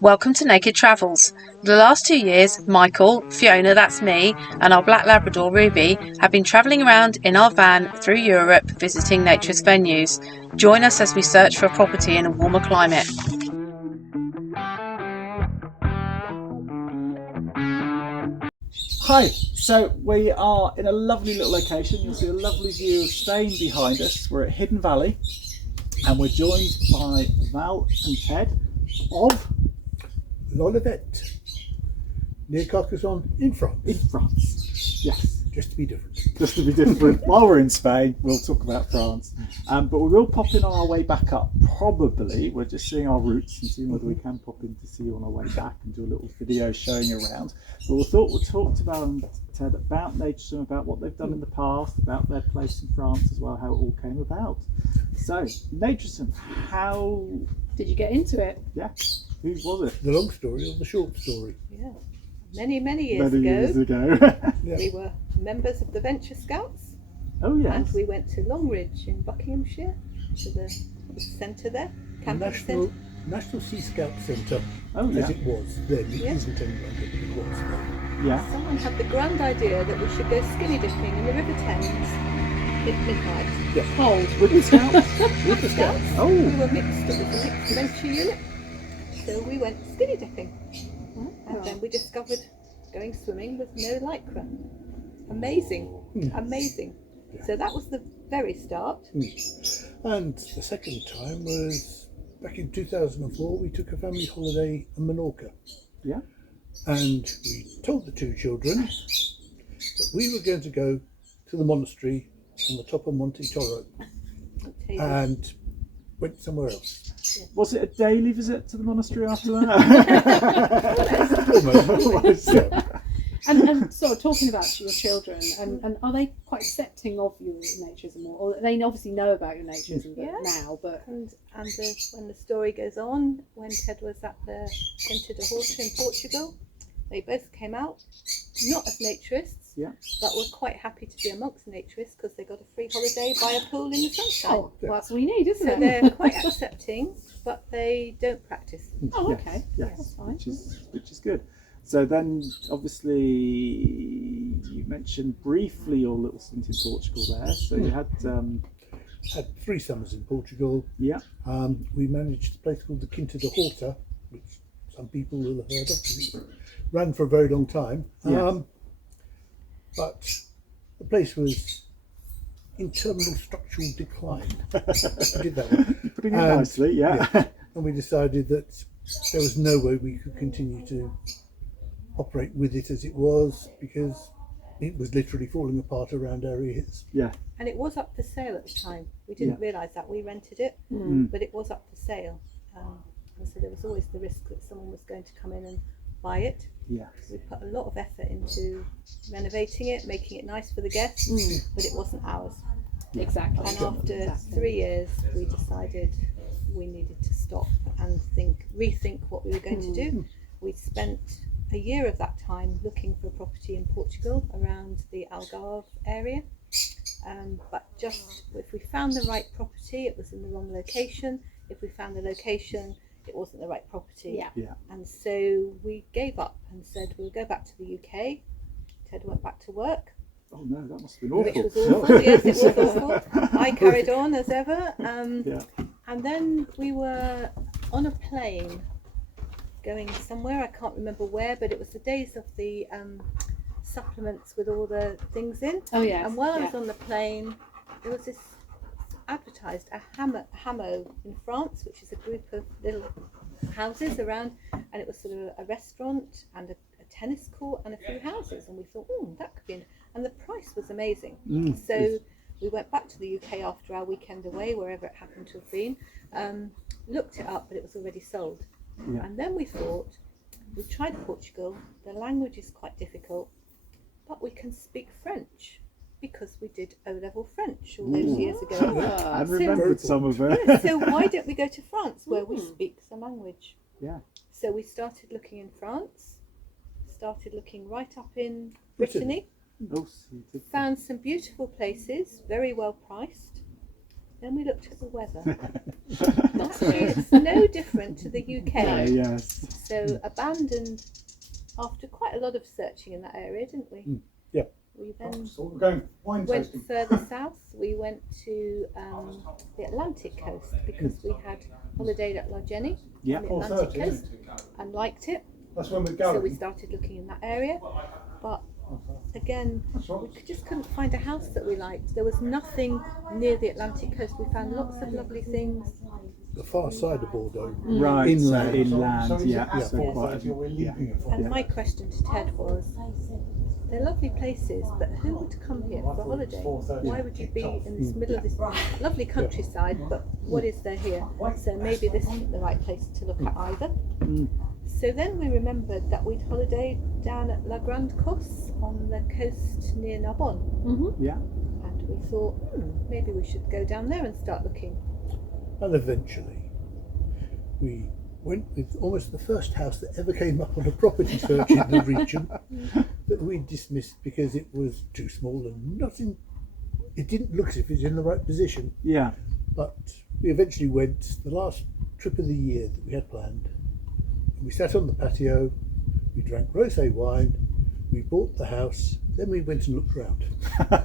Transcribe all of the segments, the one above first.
Welcome to Naked Travels. The last 2 years, Michael, Fiona, that's me, and our black Labrador Ruby have been travelling around in our van through Europe visiting naturist venues. Join us as we search for a property in a warmer climate. Hi, so we are in a lovely little location. You'll see a lovely view of Spain behind us. We're at Hidden Valley and we're joined by Val and Ted of L Olivette, near Carcassonne in France. Yes, Just to be different. just to be different. While we're in Spain, we'll talk about France. But we will pop in on our way back up, probably. We're just seeing our routes and seeing whether we can pop in to see you on our way back and do a little video showing around. But we thought we'll talk to Val and Ted about Naturism, about what they've done in the past, about their place in France as well, how it all came about. So, Naturism, how... Did you get into it? Yeah, who was it? The long story or the short story? Yeah. Many years Many ago, years ago. Yeah. we were members of the Venture Scouts, Oh, yes. and we went to Longridge in Buckinghamshire, to the centre there, camping centre. National Sea Scout Centre, Oh, as yeah. it was then. It Yeah. isn't any longer, but it was then. Yeah. Someone had the grand idea that we should go skinny dipping in the River Thames at midnight. Yeah. Cold. With the Scouts? With the Scouts. Oh. We were mixed. It was a mixed venture unit. So we went skinny dipping. And then we discovered going swimming with no lycra. Amazing. Amazing. Yeah. So that was the very start. And the second time was back in 2004. We took a family holiday in Menorca. Yeah. And we told the two children that we were going to go to the monastery on the top of Monte Toro and went somewhere else. Was it a daily visit to the monastery after that? Almost. Yeah. And so talking about your children, and are they quite accepting of your naturism, or they obviously know about your naturism now, but when the story goes on, when Ted was at the Quinta da Horta in Portugal, they both came out not as naturists, but were quite happy to be amongst naturists because they got a free holiday by a pool in the sunshine. Oh, well, that's what we need, isn't So it? they're quite accepting, but they don't practice. Oh, okay. Yes, That's fine. which is good. So then, obviously, you mentioned briefly your little stint in Portugal there. So you had, Had 3 summers in Portugal. yeah, We managed a place called the Quinta da Horta, which some people will have heard of. It ran for a very long time. Yeah. But the place was in terminal structural decline. We did that one. putting it nicely, yeah. And we decided that there was no way we could continue to operate with it as it was, because it was literally falling apart around our ears. Yeah, And it was up for sale at the time. We didn't realise that. We rented it, but it was up for sale. And so there was always the risk that someone was going to come in and buy it. yeah, We put a lot of effort into renovating it, making it nice for the guests, but it wasn't ours. Exactly. And after 3 years, we decided we needed to stop and rethink what we were going to do. We spent a year of that time looking for a property in Portugal around the Algarve area. But just if we found the right property, it was in the wrong location. If we found the location, it wasn't the right property. Yeah. yeah. And so we gave up and said we'll go back to the UK. Ted went back to work, Oh no, that must have been awful. which was awful. Yes, it was awful. I carried on as ever. Yeah, And then we were on a plane going somewhere, I can't remember where, but it was the days of the supplements with all the things in. Oh, yes. And while I was on the plane, there was this advertised, a hameau in France, which is a group of little houses around, and it was sort of a restaurant and a tennis court and a few houses, and we thought, that could be, and the price was amazing. So we went back to the UK after our weekend away, wherever it happened to have been, looked it up, but it was already sold. Yeah. And then we thought, we tried Portugal, the language is quite difficult, but we can speak French because we did O-level French all those years ago. I remembered some of it. Yeah, so why don't we go to France where we speak the language? Yeah, So we started looking in France, started looking right up in Brittany, oh, so you did- found some beautiful places, very well priced, Then we looked at the weather. Actually, it's no different to the UK. Yes. So abandoned after quite a lot of searching in that area, didn't we? Yeah. We then So we're going wine went tasting. further south. We went to the Atlantic coast because we had holidayed at La Jenny Yeah. on the Atlantic 4:30, coast and liked it. That's when we're So going. we started looking in that area. But again, we just couldn't find a house that we liked. There was nothing near the Atlantic coast. We found lots of lovely things. The far side of Bordeaux. Right. Inland. So inland. So is it Yeah. at So 4:30 quite. we're leaving Yeah. at 4:30? And my question to Ted was, they're lovely places, but who would come here for a holiday? Why would you be in this middle of this lovely countryside, but what is there here? So maybe this isn't the right place to look at either. So then we remembered that we'd holidayed down at La Grande Cosse on the coast near Narbonne. Mm-hmm. Yeah. And we thought, maybe we should go down there and start looking. And eventually, we went with almost the first house that ever came up on a property search in the region that we dismissed because it was too small and it didn't look as if it was in the right position. Yeah. But we eventually went, the last trip of the year that we had planned. We sat on the patio, we drank rosé wine, we bought the house, then we went and looked around.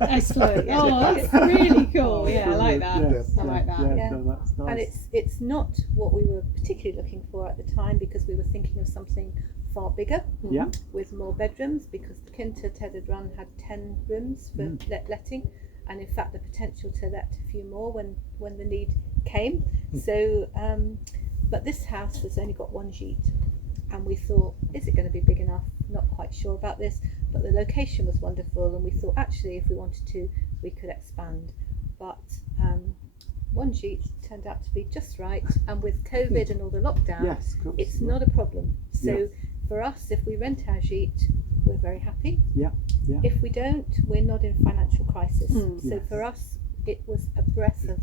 Excellent. Oh, that's really cool. Yeah, I like that. Yes, I like that. Yeah. Yeah. No, that's nice. And it's not what we were particularly looking for at the time because we were thinking of something far bigger Yeah. with more bedrooms because the Quinta Ted had run had 10 rooms for letting, and in fact the potential to let a few more when the need came. So but this house has only got one gîte, and we thought, is it going to be big enough? Not quite sure about this, but the location was wonderful, and we thought actually if we wanted to we could expand, but one gîte turned out to be just right, and with COVID and all the lockdown, Yes. Of course. it's not a problem. So Yeah. for us, if we rent our gîte, we're very happy. Yeah. Yeah. If we don't, we're not in financial crisis. So Yes. for us, it was a breath of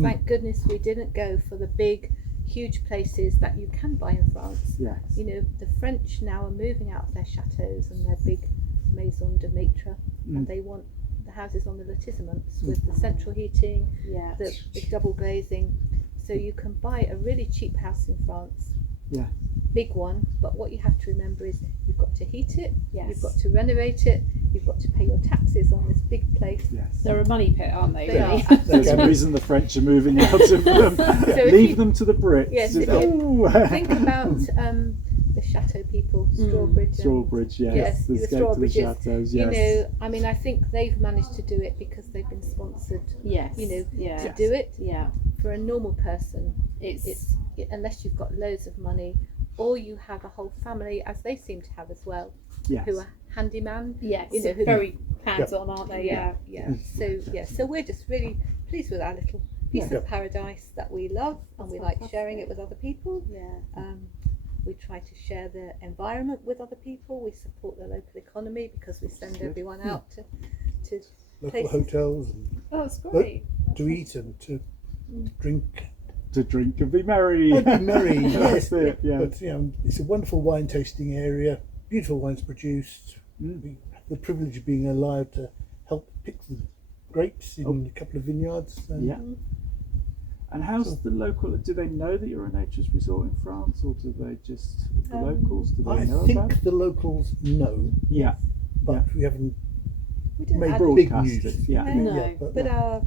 thank goodness we didn't go for the big, huge places that you can buy in France. Yes. You know, the French now are moving out of their chateaux and their big maison de maître, and they want the houses on the lotissements with the central heating, Yeah. the double glazing. So you can buy a really cheap house in France. Yeah. Big one, but what you have to remember is you've got to heat it, Yes. you've got to renovate it, you've got to pay your taxes on this big place. Yes. They're a money pit, aren't they? They really? are. There's a reason the French are moving out of them. if Leave you- them to the Brits. Yes, Just- if you oh. think about the chateau people, Strawbridge. Strawbridge, yes. Yes, The the escape to the Strawbridges. chateaus, You yes. know, I mean, I think they've managed to do it because they've been sponsored. Yes. You know, Yeah. to do it. Yeah. For a normal person, It's unless you've got loads of money, or you have a whole family, as they seem to have as well, Yes. who are handyman. yes. You know, who- Very hands-on, aren't they? Yeah. Yeah. So we're just really pleased with our little piece Yeah. of paradise that we love, and we like sharing it with other people. Yeah. We try to share the environment with other people. We support the local economy because we send everyone out to Local places. hotels and Oh, it's great. to eat and to drink. To drink and be merry. And be merry, That's yes. it, yeah. But you know, it's a wonderful wine tasting area. Beautiful wines produced. We have the privilege of being allowed to help pick the grapes in a couple of vineyards. And Yeah. And how's the local? Do they know that you're a naturist resort in France, or do they just the locals? Do they I know think about it? the locals know, Yeah. but we haven't We don't made add big Broadcast news. it, yeah. No. Yeah, But our,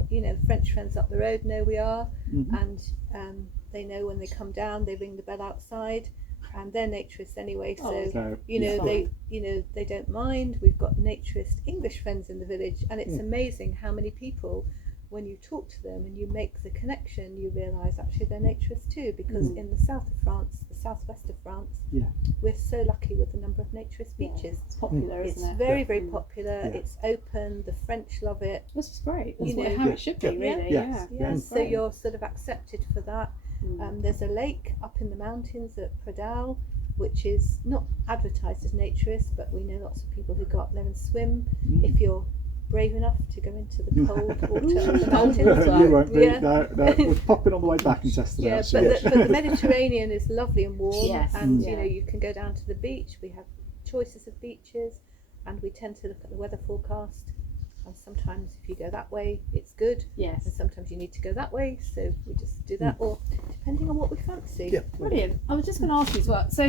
French friends up the road know we are, Mhm. and they know when they come down, they ring the bell outside, and they're naturists anyway. So Oh, So they don't mind. We've got naturist English friends in the village, and it's amazing how many people, when you talk to them and you make the connection, you realise actually they're naturists too. Because in the south of France, the southwest of France, Yeah. we're so lucky with the number of naturist beaches. It's popular, It's isn't it? very, very popular. Yeah. It's open. The French love it. This is great. That's You what, know, how it should be, yeah. really. Yes. Yeah. Yeah, Yes. so you're sort of accepted for that. Mm. There's a lake up in the mountains at Pradal, which is not advertised as naturist, but we know lots of people who go up there and swim. If you're brave enough to go into the cold water of the mountains. You won't be. Yeah. No, we'll pop in on the way back and test it Yeah, out. but the Mediterranean is lovely and warm, Yes. and Yeah. you can go down to the beach. We have choices of beaches, and we tend to look at the weather forecast. and sometimes if you go that way it's good, and Yes. sometimes you need to go that way, so we just do that, or depending on what we fancy. Yeah. Brilliant. I was just going to ask you as well. So,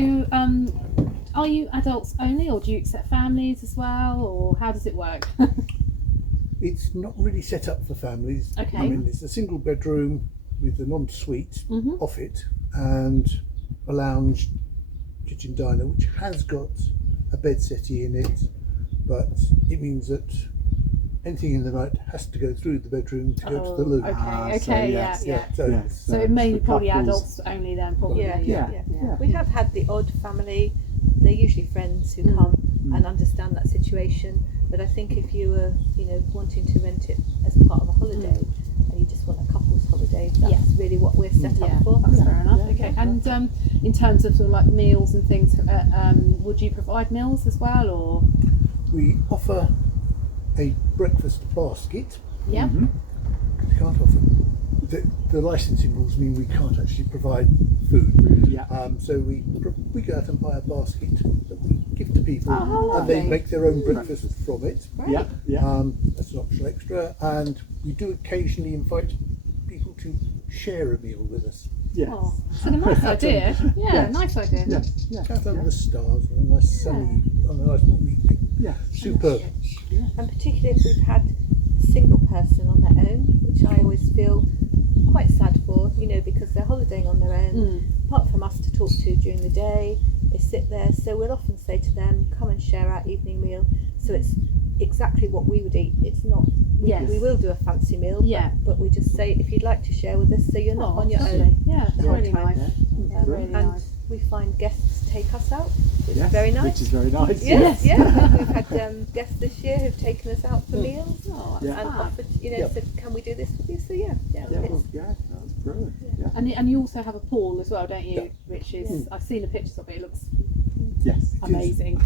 are you adults only, or do you accept families as well, or how does it work? It's not really set up for families. Okay. I mean, it's a single bedroom with an ensuite Mhm. off it and a lounge, kitchen, diner, which has got a bed settee in it, but it means that anything in the night has to go through the bedroom to go to the loo. Okay. so Okay. yes, Yeah. So Yes, So mainly for probably couples. adults only then, probably. Yeah, Yeah. yeah. We have had the odd family. They're usually friends who come and understand that situation. But I think if you were, wanting to rent it as part of a holiday, and you just want a couple's holiday, that's really what we're set up for. That's fair enough. Yeah, Okay. yeah. And in terms of sort of like meals and things, would you provide meals as well, or? we offer a breakfast basket. Yeah. Mhm. We can't offer. The licensing rules mean we can't actually provide food. Yeah. So we go out and buy a basket that we give to people, Oh, and they lovely. make their own breakfast from it. Yeah. Yeah. That's an optional extra, and we do occasionally invite people to share a meal with us. Yes. Oh, it's a nice idea. Yeah, Yes. nice idea. Yeah. Yeah. Out under the stars on a nice sunny, on a nice warm evening. Yeah. Superb. And particularly if we've had a single person on their own, which I always feel quite sad for, because they're holidaying on their own, apart from us to talk to during the day, they sit there. So we'll often say to them, come and share our evening meal. So it's exactly what we would eat. It's not, we will do a fancy meal, but we just say, if you'd like to share with us, so you're not on your own. Yeah, the whole really time. nice. Yeah, really And nice. we find guests take us out, which Yes, is very nice. Which is very nice. Yes, yeah. We've had guests this year who've taken us out for meals Oh, Yeah. that's and fab. offered, said, can we do this with you? So Yeah. it's- Yeah. That's brilliant. Yeah. And you also have a pool as well, don't you? Yeah. Which is, I've seen the pictures of it. It looks Yes. amazing.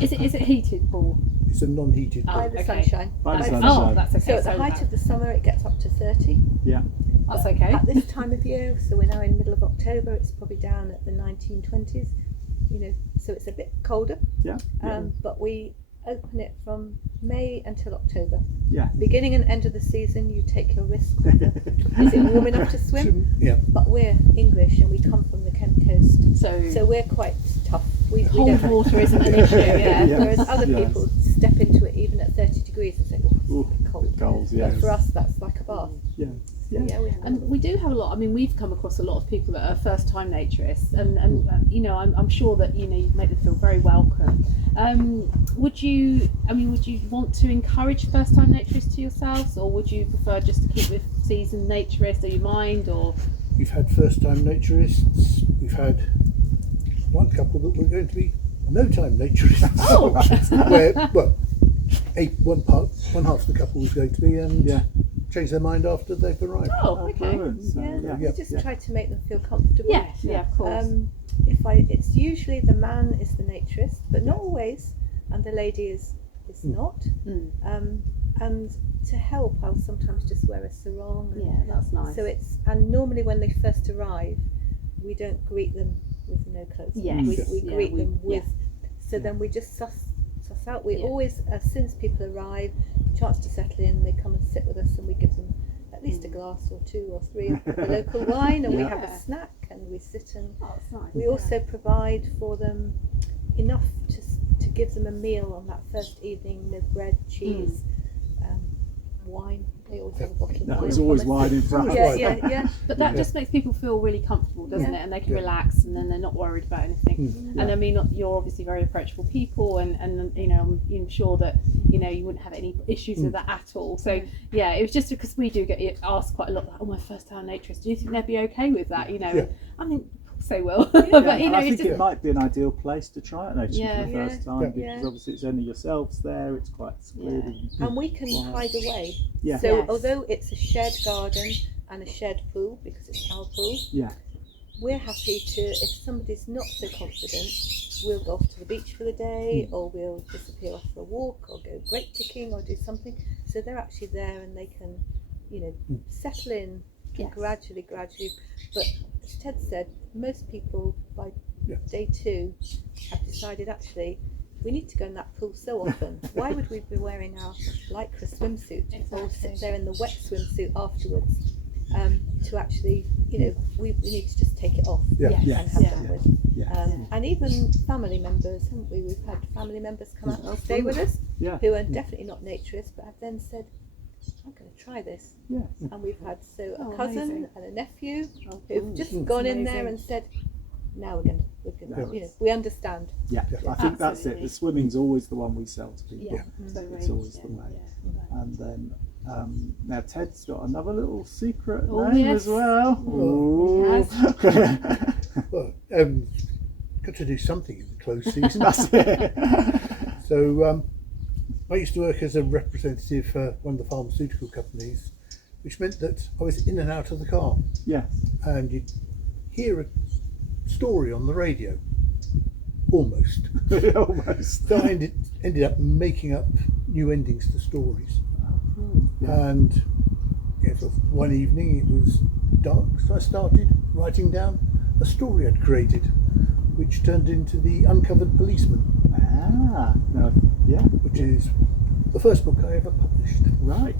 Is it heated pool? It's a non-heated. by pool. the Okay. sunshine. By the By the sunshine. Oh, that's okay. So at the height of the summer, it gets up to 30. Yeah. That's okay. At this time of year, so we're now in middle of October, it's probably down at the 1920s, so it's a bit colder. Yeah. But we open it from May until October. Yeah. Beginning and end of the season, you take your risk. Is it warm enough to swim? Yeah. But we're English and we come from the Kent coast, so we're quite tough. We Cold don't. water isn't an issue. Yeah. Yeah. Whereas other Yes. people step into it even at 30 degrees and say, "Oh, it's Ooh, a bit cold." Goals. Yes. But for us, that's like a bath. Yeah. Yeah, we have. And we do have a lot. I mean, we've come across a lot of people that are first-time naturists, and I'm sure that you make them feel very welcome. Would you want to encourage first-time naturists to yourselves, or would you prefer just to keep with seasoned naturists? Do you mind, or? We've had first-time naturists. We've had one couple that were going to be no-time naturists. Oh. Where, one half of the couple was going to be, and Yeah. changed their mind after they've arrived. Oh, okay. Brilliant. So, Yeah, we just yeah. try to make them feel comfortable. Yes, yeah, of course. It's usually the man is the naturist, but not always, and the lady is not. And to help, I'll sometimes just wear a sarong. And Yeah, that's nice. So and normally when they first arrive, we don't greet them with no clothes. on. Yes. We Yeah, greet we- them with. yeah. So then we just suss out. We Yeah. always, as soon as people arrive, chance to settle in, they come and sit with us, and we give them at least a glass or two or three of the local wine, and we have Yeah. a snack, and we sit and Oh, that's nice. we also provide for them enough to give them a meal on that first evening. Bread, cheese, wine. They always have a bottle of No, wine. there's always from us. wine in front. Yeah. But that Yeah. just makes people feel really comfortable, doesn't Yeah. it? And they can Yeah. relax, and then they're not worried about anything. And I mean, you're obviously very approachable people, and I'm sure that you wouldn't have any issues with that at all. So yeah, it was just because we do get asked quite a lot. Like, oh, my first time naturist. Do you think they'd be okay with that? Yeah. I mean, of course they will. Yeah, but and I it's think just it might be an ideal place to try it actually Yeah. for the first time, Yeah. because obviously it's only yourselves there. It's quite secluded. And we can Wow. hide away. Yeah. So Yes. although it's a shared garden and a shared pool, because it's our pool, Yeah. we're happy to, if somebody's not so confident, we'll go off to the beach for the day, or we'll disappear off for a walk, or go great ticking, or do something. So they're actually there and they can, settle in Yes. gradually. But as Ted said, most people by Yeah. day 2 have decided actually we need to go in that pool so often. Why would we be wearing our lycra swimsuit or sit there in the wet swimsuit afterwards? To actually, we need to just take it off Yeah. and Yes. have Yeah. done with. And even family members, haven't we? We've had family members come out and stay with us Yeah. who are definitely not naturists, but have then said, I'm going to try this. Yes. And we've had a Oh, cousin amazing. and a nephew Oh, who've just gone in there amazing. and said, now we're going to, we understand. Yeah, I think that's it. Absolutely. The swimming's always the one we sell to people. Yeah, It's always the way. And then now Ted's got another little secret Oh, name yes. as well. He Well, got to do something in the close season. That's it. So I used to work as a representative for one of the pharmaceutical companies, which meant that I was in and out of the car, Yes. and you'd hear a story on the radio, almost. Almost. So I ended up making up new endings to stories. Yeah. And so one evening it was dark, so I started writing down a story I'd created, which turned into The Uncovered Policeman, No, yeah, which is the first book I ever published. right.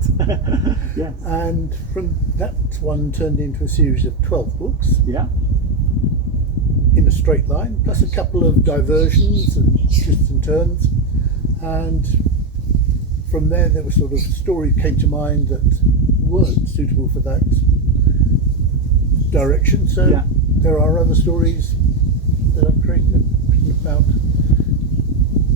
Yes. And from that one turned into a series of 12 books Yeah. in a straight line, plus a couple of diversions and twists and turns. And from there were sort of stories came to mind that weren't suitable for that direction. So Yeah. there are other stories that I've created. About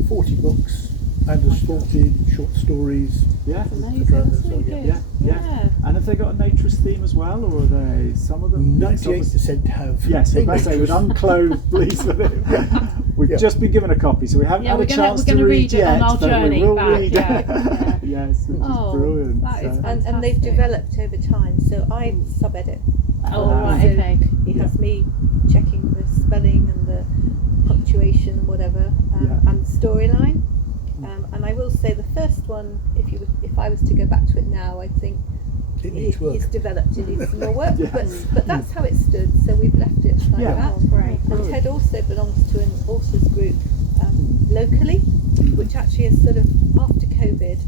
40 books and assorted short stories. Yeah. Amazing. That's really good. Yeah. And have they got a naturist theme as well, or are they some of them? 98% have. Yes, a I say with naturist. unclothed policemen. We've Yeah. just been given a copy, so we haven't had we're a chance gonna to read it yet. on our but journey we will back. read Yeah. it. Yes, which Oh, is brilliant. that is so. fantastic. And they've developed over time, so I sub-edit. Oh, right, So okay. He has me checking the spelling and the punctuation and whatever, and the storyline. And I will say the first one, if I was to go back to it now, I think It needs work. he's developed. It needs some more work, Yes. but that's how it stood. So we've left it like Yeah. that. Oh, great. And Ted also belongs to an authors group locally, which actually is sort of after COVID,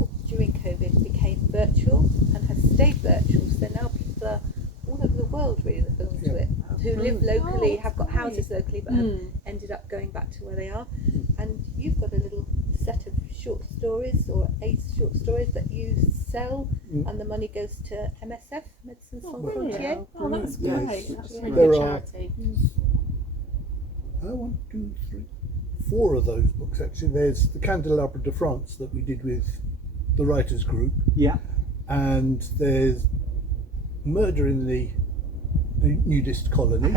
or during COVID, became virtual and has stayed virtual. So now people are all over the world really that belong to it, who live locally, Oh, have got great. houses locally, but have ended up going back to where they are. And you've got a little set of short stories or 8 short stories that you sell, and the money goes to MSF, Medicine Sans Brilliant. Frontières. Oh, that's Yes. great. That's really There good are- charity. 1, 2, 3, 4 of those books actually. There's the Candelabra de France that we did with the writers group, Yeah. and there's Murder in the Nudist Colony,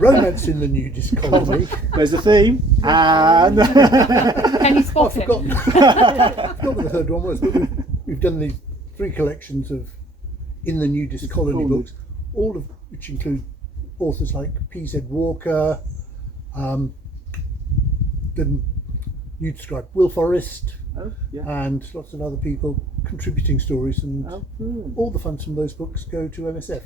Romance in the Nudist Colony. There's a theme, and Can you I've spot it? forgotten, I forgot what the third one was, but we've done these 3 collections of In the Nudist Colony books, all of which include authors like P.Z. Walker, the nude scribe Will Forrest, oh, yeah. and lots of other people contributing stories, and Oh, brilliant. all the funds from those books go to MSF.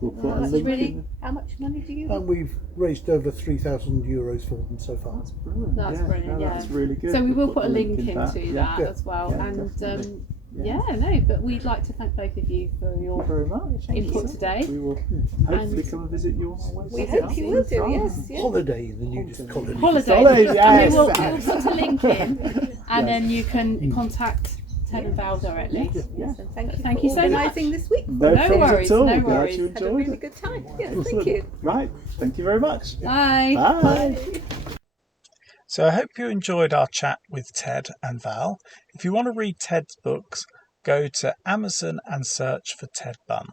We'll put a That's link really. in. How much money do you? And we've raised over €3,000 for them so far. That's brilliant. That's brilliant, no, yeah. That's really good. So we will put a the link in into Yeah. that Yeah. as well. Yeah, And definitely. but we'd like to thank both of you for your Thank you very much. input today. We will hopefully come and visit you on our way. We back hope up you in will do. France. Yes. Holiday in the Nudist Colony. Holiday. Holiday, And yes. we will put a link in, and then you can contact Ted and Val directly. Yes. And thank you Thank for you so much. organising this week. No, No problems worries, at all. no Glad worries. you Had a enjoyed really it. good time. Yes, thank you. Right. Thank you very much. Bye. Bye. So I hope you enjoyed our chat with Ted and Val. If you want to read Ted's books, go to Amazon and search for Ted Bunn.